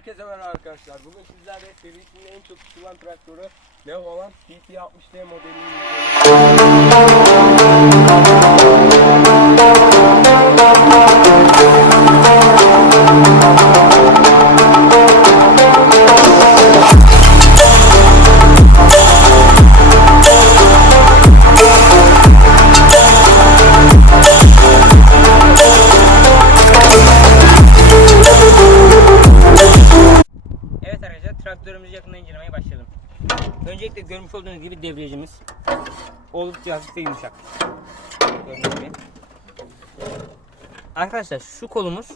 Herkese merhaba arkadaşlar. Bugün sizlerle serisinin en çok tutulan traktörü ne olan TT60D modelini oldukça hafif ve yumuşak. Gibi. Arkadaşlar şu kolumuz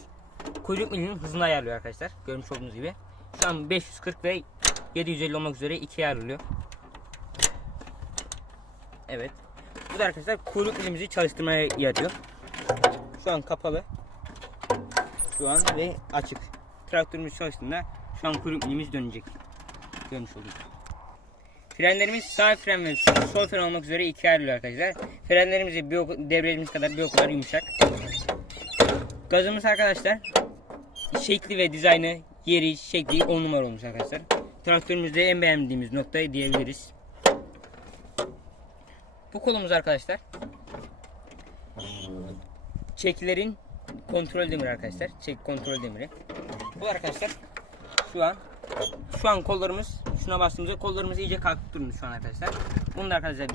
kuyruk milinin hızını ayarlıyor arkadaşlar. Görmüş olduğunuz gibi. Şu an 540 ve 750 olmak üzere ikiye ayrılıyor. Evet. Bu da arkadaşlar kuyruk milimizi çalıştırmaya yarıyor. Şu an kapalı. Şu an ve açık. Traktörümüz çalıştığında şu an kuyruk milimiz dönecek. Görmüş olduk. Frenlerimiz sağ fren ve sol fren olmak üzere ikiye ayrılıyor arkadaşlar. Frenlerimiz de bir debriyajımız kadar bir o kadar yumuşak. Gazımız arkadaşlar şekli ve dizaynı, yeri, şekli 10 numara olmuş arkadaşlar. Traktörümüzde en beğendiğimiz noktayı diyebiliriz. Bu kolumuz arkadaşlar çekilerin kontrol demiri arkadaşlar. Çek kontrol demiri. Bu arkadaşlar şu an şu an kollarımız şuna bastığımızda kollarımız iyice kalkıp durmuş şu an arkadaşlar. Bunu da arkadaşlar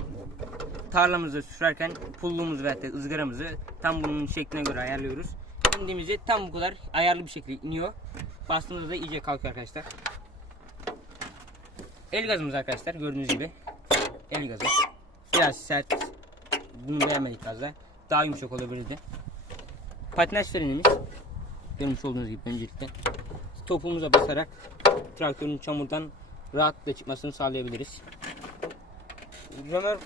tarlamızda sürerken pulluğumuzu da ızgaramızı tam bunun şekline göre ayarlıyoruz. İndiğimizde tam bu kadar ayarlı bir şekilde iniyor. Bastığımızda da iyice kalkıyor arkadaşlar. El gazımız arkadaşlar gördüğünüz gibi. El gazı. Biraz sert. Bunu beğenmedik fazla. Daha yumuşak olabilirdi. Patinaj frenimiz. Görmüş olduğunuz gibi öncelikle. Topumuza basarak traktörün çamurdan rahatlıkla çıkmasını sağlayabiliriz. Römork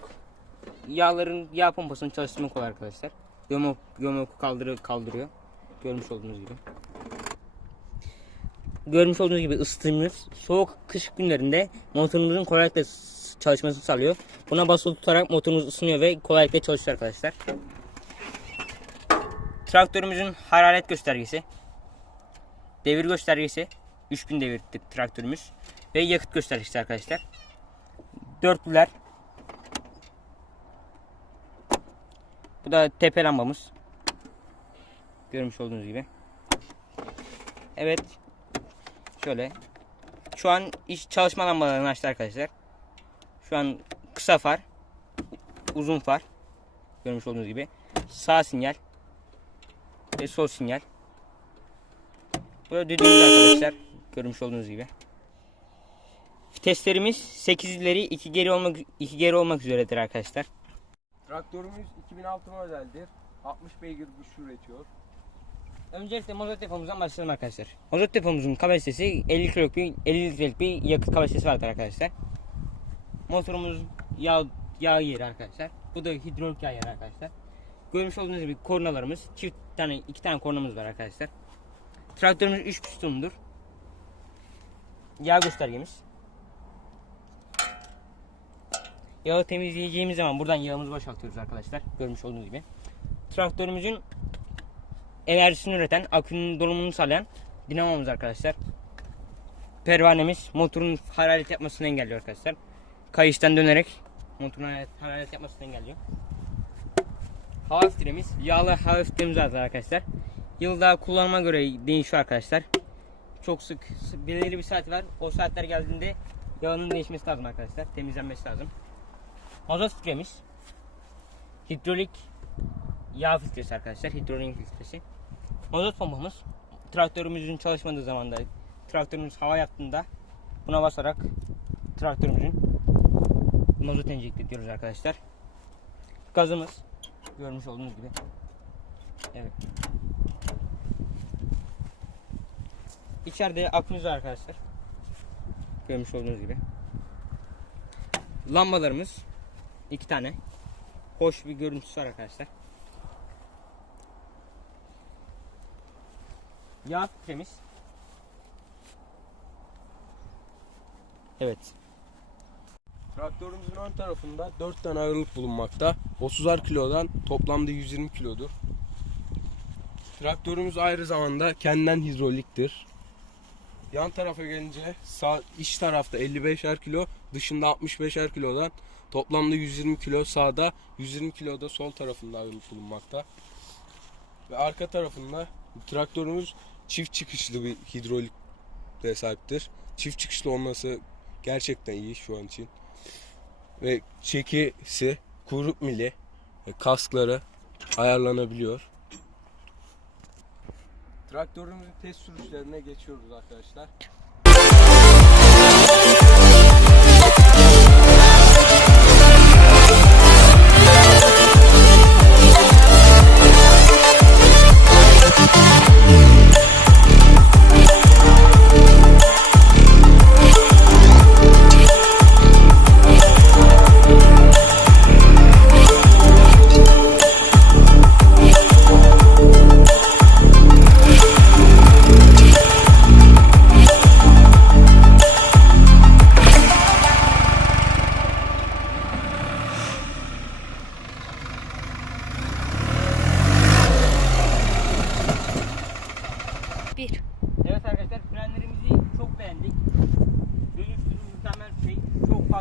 yağların yağ pompasını çalıştırma kolay arkadaşlar. Römork, römorku kaldırı, kaldırıyor. Görmüş olduğunuz gibi. Görmüş olduğunuz gibi ısıtımımız soğuk kış günlerinde motorumuzun kolaylıkla çalışmasını sağlıyor. Buna basılı tutarak motorumuz ısınıyor ve kolaylıkla çalışıyor arkadaşlar. Traktörümüzün hararet göstergesi, devir göstergesi, 3000 devir t- traktörümüz ve yakıt göstergesi arkadaşlar. Dörtlüler. Bu da tepe lambamız. Görmüş olduğunuz gibi. Evet. Şöyle. Şu an iş çalışma lambalarını açtı arkadaşlar. Şu an kısa far, uzun far. Görmüş olduğunuz gibi. Sağ sinyal, ve sol sinyal. Böyle düdüğümüz arkadaşlar. Görmüş olduğunuz gibi. Viteslerimiz 8 ileri 2 geri olmak 2 geri olmak üzeredir arkadaşlar. Traktörümüz 2006 modeldir. 60 beygir güç üretiyor. Öncelikle mazot depomuzdan başlayalım arkadaşlar. Mazot depomuzun kapasitesi 50 kiloluk bir 50 litrelik bir yakıt kapasitesi vardır arkadaşlar. Motorumuz yağ yağ yeri arkadaşlar. Bu da hidrolik yağ yeri arkadaşlar. Görmüş olduğunuz gibi kornalarımız çift tane iki tane kornamız var arkadaşlar. Traktörümüz 3 pistondur. Yağ göstergemiz. Yağı temizleyeceğimiz zaman buradan yağımızı boşaltıyoruz arkadaşlar. Görmüş olduğunuz gibi. Traktörümüzün enerjisini üreten, akünün dolumunu sağlayan dinamomuz arkadaşlar. Pervanemiz motorun hararet yapmasını engelliyor arkadaşlar. Kayıştan dönerek motorun hararet, yapmasını engelliyor. Hava filtremiz, yağlı hava filtremiz arkadaşlar. Yılda kullanıma göre değişiyor arkadaşlar. Çok sık, belirli bir saat var. O saatler geldiğinde yağının değişmesi lazım arkadaşlar. Temizlenmesi lazım. Mazot filtremiz. Hidrolik yağ filtresi arkadaşlar. Hidrolik filtresi. Mazot pompamız. Traktörümüzün çalışmadığı zamanda traktörümüz hava yaptığında buna basarak traktörümüzün mazot enjekte ediyoruz arkadaşlar. Gazımız görmüş olduğunuz gibi. Evet. İçeride var arkadaşlar. Görmüş olduğunuz gibi. Lambalarımız iki tane. Hoş bir görüntüsü var arkadaşlar. Yağ filtremiz. Evet. Traktörümüzün ön tarafında 4 tane ağırlık bulunmakta. 30'ar kilodan toplamda 120 kilodur. Traktörümüz ayrı zamanda kendinden hidroliktir. Yan tarafa gelince sağ iç tarafta 55'er kilo, dışında 65'er kilodan toplamda 120 kilo sağda, 120 kilo da sol tarafında bulunmakta. Ve arka tarafında traktörümüz çift çıkışlı bir hidrolikle sahiptir. Çift çıkışlı olması gerçekten iyi şu an için. Ve çekisi, kuyruk mili, kaskları ayarlanabiliyor. Traktörümüzün test sürüşlerine geçiyoruz arkadaşlar.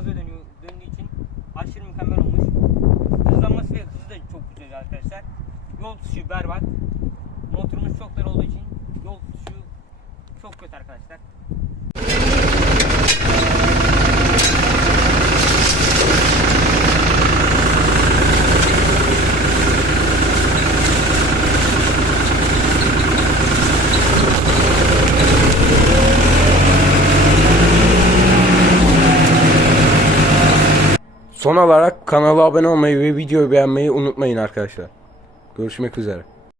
Fazla dönüyor. Döndüğü için aşırı mükemmel olmuş. Hızlanması ve hızı da çok güzel arkadaşlar. Yol tutuşu berbat. Motorumuz çok dar olduğu için yol tutuşu çok kötü arkadaşlar. Son olarak kanala abone olmayı ve videoyu beğenmeyi unutmayın arkadaşlar. Görüşmek üzere.